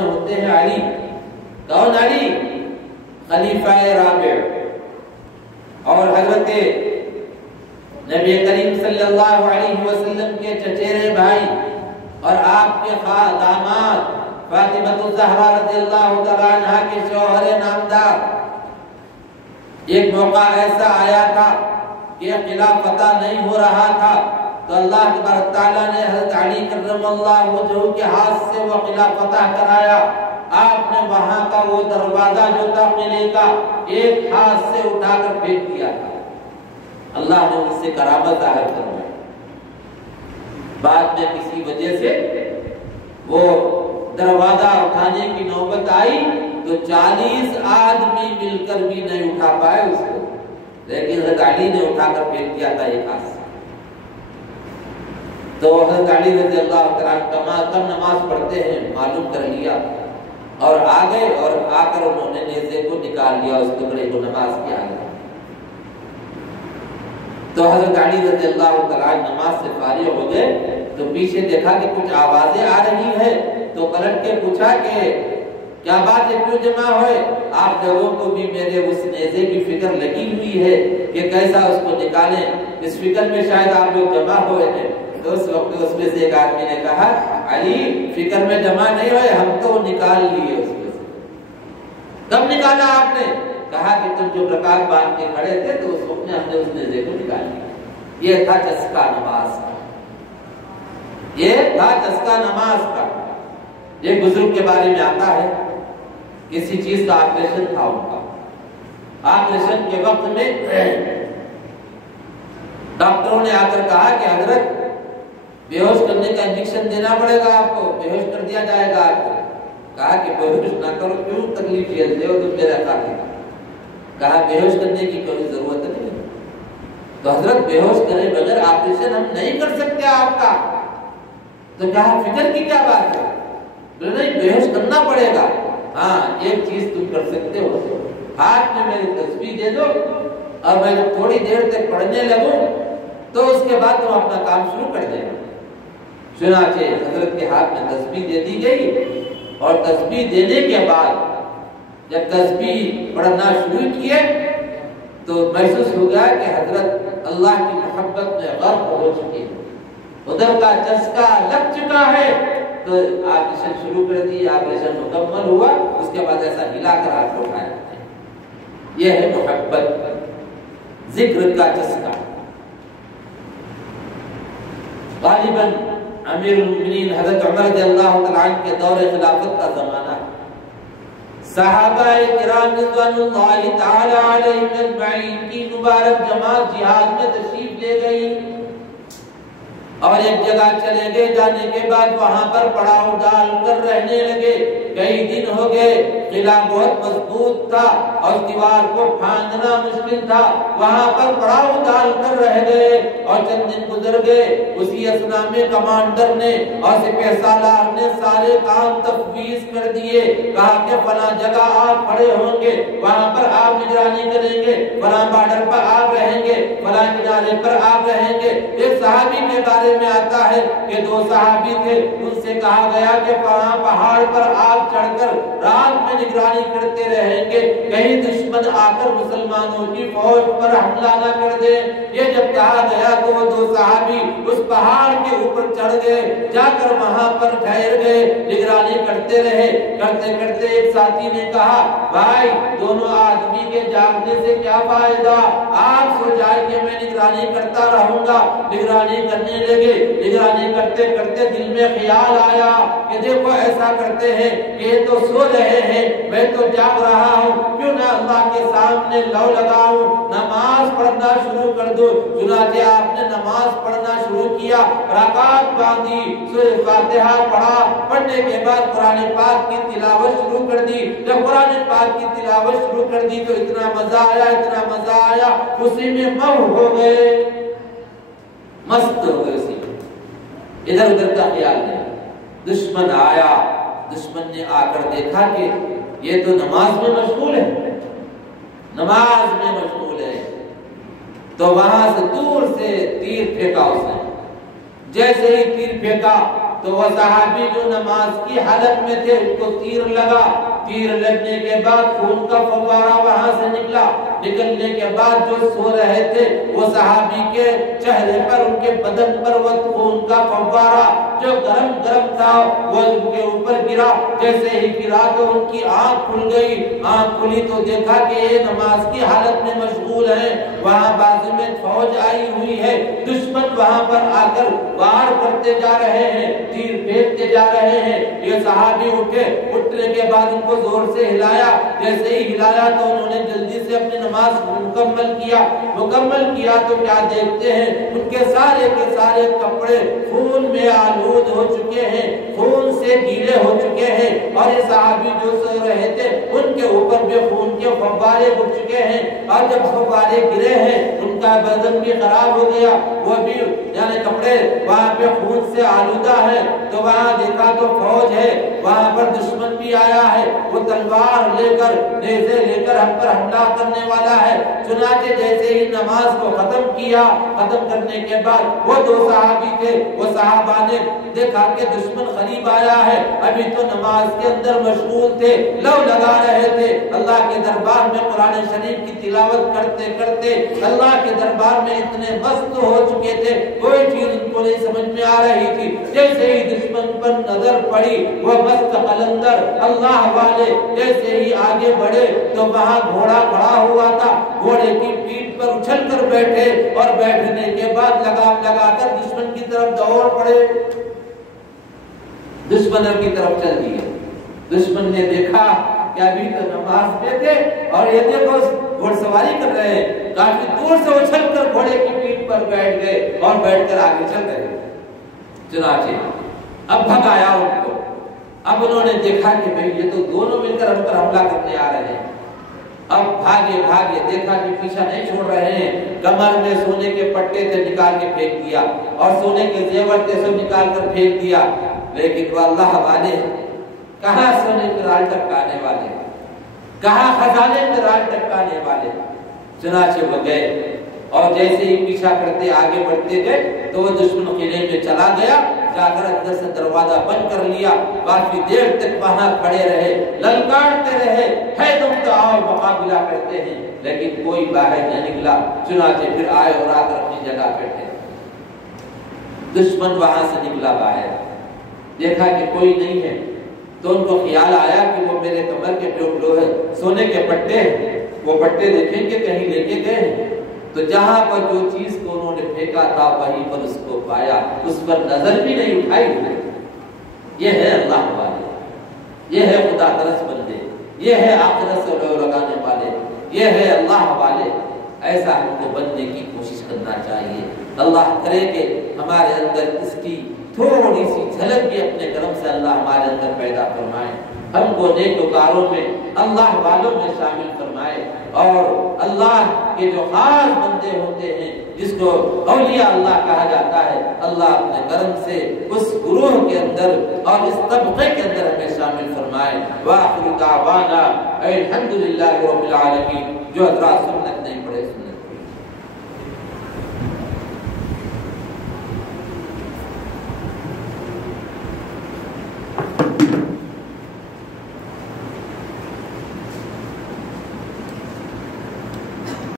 میں ہوتے ہیں علی. کون علی؟ خلیفہ رابع. اور حضرت نبی کریم صلی اللہ علیہ وسلم کے چچیرے بھائی اور آپ کے داماد فاطمہ الزہرا رضی اللہ تعالی عنہا کے شوہر نامدار. ایک موقع ایسا آیا تھا کہ قلعہ فتح نہیں ہو رہا تھا تو اللہ تبارک تعالیٰ نے حضرت علی کرم اللہ وجہہ کے ہاتھ سے وہ قلعہ فتح کرایا. آپ نے وہاں کا وہ دروازہ جو تھا قلعے کا ایک ہاتھ سے اٹھا کر پھینک دیا تھا. اللہ نے ان سے کرامت ظاہر کروائی. بعد میں کسی وجہ سے وہ دروازہ اٹھانے کی نوبت آئی تو 40 آدمی مل کر بھی نہیں اٹھا پائے اس کو، لیکن حضرت علی نے اٹھا کر پھینک دیا تھا ایک ہاتھ سے. تو حضرت علی رضی اللہ عنہ کم نماز پڑھتے ہیں معلوم کر لیا اور آ گئے اور آ کر انہوں نے نیزے کو نکال لیا، اس ٹکڑے کو نماز کے آگے. تو حضرت علی رضی اللہ عنہ نماز سے فارغ ہو گئے تو پیچھے دیکھا کہ کچھ آوازیں آ رہی ہے تو پلٹ کے پوچھا کہ کیا بات ہے، کیوں جمع ہوئے؟ آپ لوگوں کو بھی میرے اس نیزے کی فکر لگی ہوئی ہے کہ کیسا اس کو نکالیں، اس فکر میں شاید آپ لوگ جمع ہوئے ہیں. تو اس وقت اس میں سے ایک آدمی نے کہا علی فکر میں جمع نہیں ہوئے، ہم تو نکال لیے اس میں سے. کب نکالا آپ نے؟ کہا کہ تم جو رکعت باندھ کے کھڑے تھے تو اس وقت میں ہم نے اس نیزے کو نکال لیا. یہ تھا چسکا نماز کا، یہ تھا چسکا نماز کا. ایک بزرگ کے بارے میں آتا ہے کسی چیز کا آپریشن تھا ان کا. آپریشن کے وقت میں ڈاکٹروں نے آ کر کہا کہ حضرت بے ہوش کرنے کا انجیکشن دینا پڑے گا آپ کو، بے ہوش کر دیا جائے گا آپ کو. کہا کہ بے ہوش نہ کرو، کیوں تکلیف جھیلتے ہو تم میرا قاتل. کہا بے ہوش کرنے کی کوئی ضرورت نہیں ہے. تو حضرت بے ہوش کرے بغیر آپریشن ہم نہیں کر سکتے آپ کا. تو کہا فکر کی کیا بات ہے؟ نہیں بے ہوش کرنا پڑے گا. ہاں ایک چیز تم کر سکتے ہو، ہاتھ میں میری تسبیح دے دو اور میں جب تھوڑی دیر تک پڑھنے لگوں تو اس کے بعد تم اپنا کام شروع کر دینا. چنانچہ حضرت کے ہاتھ میں تسبیح دے دی گئی اور تسبیح دینے کے بعد جب تسبیح پڑھنا شروع کیے تو محسوس ہو گیا کہ حضرت اللہ کی محبت میں غرق ہو چکے ہیں، ادھر کا چسکا لگ چکا ہے. تو آپریشن شروع کر دی، آپریشن مکمل ہوا، اس کے بعد ایسا ہلا کر ہاتھ اٹھایا. یہ ہے محبت، ذکر کا چسکا. غالباً امیر المؤمنین حضرت عمر رضی اللہ تعالیٰ عنہ کے دور خلافت کا زمانہ، صحابہ کرام رضوان اللہ تعالی علیہم اجمعین کی مبارک جماعت جہاد میں تشریف لے گئی اور ایک جگہ چلے گئے. جانے کے بعد وہاں پر پڑاؤ ڈال کر رہنے لگے. کئی دن ہو گئے، قلعہ بہت مضبوط تھا اور دیوار کو پھاندنا مشکل تھا. وہاں پر پڑاؤ ڈال کر رہ گئے اور چند دن گزر گئے. اسی اثنا میں کمانڈر نے اور سپہ سالار نے سارے کام تفویض کر دیے. کہا کہ فلاں جگہ آپ کھڑے ہوں گے، وہاں پر آپ نگرانی کریں گے، فلاں بارڈر پر آپ رہیں گے، فلاں کنارے پر آپ رہیں گے. ایک صحابی کے بارے میں آتا ہے کہ 2 صحابی تھے، ان سے کہا گیا کہ فلاں پہاڑ پر آپ چڑھ کر رات میں نگرانی کرتے رہیں گے، کہیں دشمن آ کر مسلمانوں کی فوج پر حملہ نہ کر دے. یہ جب کہا گیا تو وہ 2 صحابی اس پہاڑ کے اوپر چڑھ گئے، جا کر وہاں پر ٹھہر گئے، نگرانی کرتے رہے. کرتے کرتے ایک ساتھی نے کہا بھائی دونوں آدمی کے جاگنے سے کیا فائدہ، آپ سو جائے کہ میں نگرانی کرتا رہوں گا. نگرانی کرنے لگے. نگرانی کرتے کرتے دل میں خیال آیا کہ دیکھو ایسا کرتے ہیں کہ یہ تو سو رہے ہیں، میں تو جاگ رہا ہوں، کیوں نہ اللہ کے سامنے لو لگاؤں، نماز پڑھنا شروع کر دو. چنانچہ آپ نے نماز پڑھنا شروع کیا، رکعت باندھی، سورہ فاتحہ پڑھا. پڑھنے کے بعد قرآن پاک کی تلاوت شروع کر دی. جب قرآن پاک کی تلاوت شروع کر دی تو اتنا مزہ آیا، اتنا مزہ آیا، اسی میں مو ہو گئے، مست ہو گئے. اسی میں ادھر ادھر کا خیال نہیں. دشمن آیا، دشمن نے آ کر دیکھا کہ یہ تو نماز میں مشغول ہے، نماز میں مشغول ہے. تو وہاں سے دور سے تیر پھینکا اس نے. جیسے ہی تیر پھینکا تو وہ صحابی جو نماز کی حالت میں تھے ان کو تیر لگا، تیر لگنے کے بعد خون کا فوارہ وہاں سے نکلا، نکلنے کے بعد جو سو رہے تھے وہ صحابی کے چہرے پر، ان کے بدن پر وہ خون کا فوارہ جو گرم گرم تھا وہ ان کے اوپر گرا، جیسے ہی گرا تو ان کی آنکھ کھل گئی، آنکھ کھلی تو دیکھا کہ یہ نماز کی حالت میں مشغول ہیں، وہاں بازو میں فوج آئی ہوئی ہے، دشمن وہاں پر آ کر وار کرتے جا رہے ہیں، تیر پھینکتے جا رہے ہیں۔ یہ صحابی اٹھے، اٹھنے کے بعد ان کو زور سے ہلایا، جیسے ہی ہلایا تو انہوں نے جلدی سے اپنی نماز مکمل کیا تو کیا دیکھتے ہیں ان کے سارے کپڑے خون میں آلود ہو چکے ہیں، خون سے گیلے ہو چکے ہیں، اور یہ صحابی جو سو رہے تھے ان کے اوپر بھی خون کے فوارے گر چکے ہیں، اور جب فوارے گرے ہیں ان کا بدن بھی خراب ہو گیا، وہ بھی یعنی کپڑے وہاں پہ خون سے آلودہ ہے۔ تو وہاں دیکھا تو فوج ہے، وہاں پر دشمن بھی آیا ہے، وہ تلوار لے کر نیزے لے کر ہم پر حملہ کرنے والا ہے۔ چنانچہ جیسے ہی نماز کو ختم کیا، ختم کرنے کے بعد وہ دو صحابی تھے، وہ صحابہ نے دیکھا کہ دشمن قریب آیا ہے، ابھی تو نماز کے اندر مشغول تھے، لو لگا رہے تھے، اللہ کے دربار میں قرآن شریف کی تلاوت کرتے کرتے اللہ کے دربار میں اتنے مست ہو چکے تھے، کوئی چیز ان کو نہیں سمجھ میں آ رہی تھی۔ جیسے ہی دشمن پر نظر پڑی، وہ مست قلندر اللہ والے جیسے ہی آگے بڑھے تو وہاں گھوڑا کھڑا ہوا تھا، گھوڑے کی پیٹھ پر اچھل کر بیٹھے، اور بیٹھنے کے بعد لگام لگا کر دشمن کی طرف دوڑ پڑے، دشمنوں کی طرف چل دیے۔ دشمن نے دیکھا کہ ابھی تو نماز میں تھے اور یہ دیکھو گھوڑ سواری کر رہے ہیں، کافی دور سے اچھل کر گھوڑے کی پیٹھ پر بیٹھ گئے اور بیٹھ کر آگے چل رہے ہیں۔ چنانچہ اب بھگایا ان کو، اب انہوں نے دیکھا کہ بھئی یہ تو دونوں مل کر ہم پر حملہ کرنے آ رہے ہیں، اب بھاگے دیکھا کہ پیچھا نہیں چھوڑ رہے ہیں، کمر میں سونے کے پٹے تھے نکال کے پھینک دیا، اور سونے کے زیور تھے سب نکال کر پھینک دیا، لیکن وہ اللہ والے کہاں سونے کے رال ٹپکانے والے، کہاں خزانے کے رال ٹپکانے والے۔ چنانچہ وہ گئے اور جیسے ہی پیچھا کرتے آگے بڑھتے گئے تو وہ دشمن قلعے میں چلا گیا، جا کر اندر سے دروازہ بند کر لیا، کافی دیر تک وہاں کھڑے رہے، للکارتے رہے، ہے تم تو آؤ مقابلہ کرتے ہیں، لیکن کوئی باہر نہ نکلا۔ چنانچہ پھر آئے اور آ کر اپنی جگہ بیٹھے، دشمن وہاں سے نکلا باہر، دیکھا کہ کوئی نہیں ہے تو ان کو خیال آیا کہ وہ میرے کمر کے لوہے سونے کے پٹے ہیں، وہ پٹے دیکھیں کہ کہیں لے کے گئے ہیں، تو جہاں پر جو چیز کو انہوں نے پھینکا تھا وہیں پر اس کو پایا، اس پر نظر بھی نہیں اٹھائی ہوئی۔ یہ ہے اللہ والے، یہ ہے خدا ترس بندے، یہ ہے آخرت سے لو لگانے والے، یہ ہے اللہ والے۔ ایسا ہم کو بننے کی کوشش کرنا چاہیے۔ اللہ کرے کہ ہمارے اندر اس کی تھوڑی سی جھلک بھی اپنے کرم سے اللہ ہمارے اندر پیدا فرمائے، ہم کو نیکوکاروں میں اللہ والوں میں شامل فرمائے، اور اللہ کے جو خاص بندے ہوتے ہیں جس کو اولیاء اللہ کہا جاتا ہے، اللہ اپنے کرم سے اس گروہ کے اندر اور اس طبقے کے اندر ہمیں شامل فرمائے۔ وآخر دعوانا الحمدللہ رب العالمین۔ جو حضرات سنت نہیں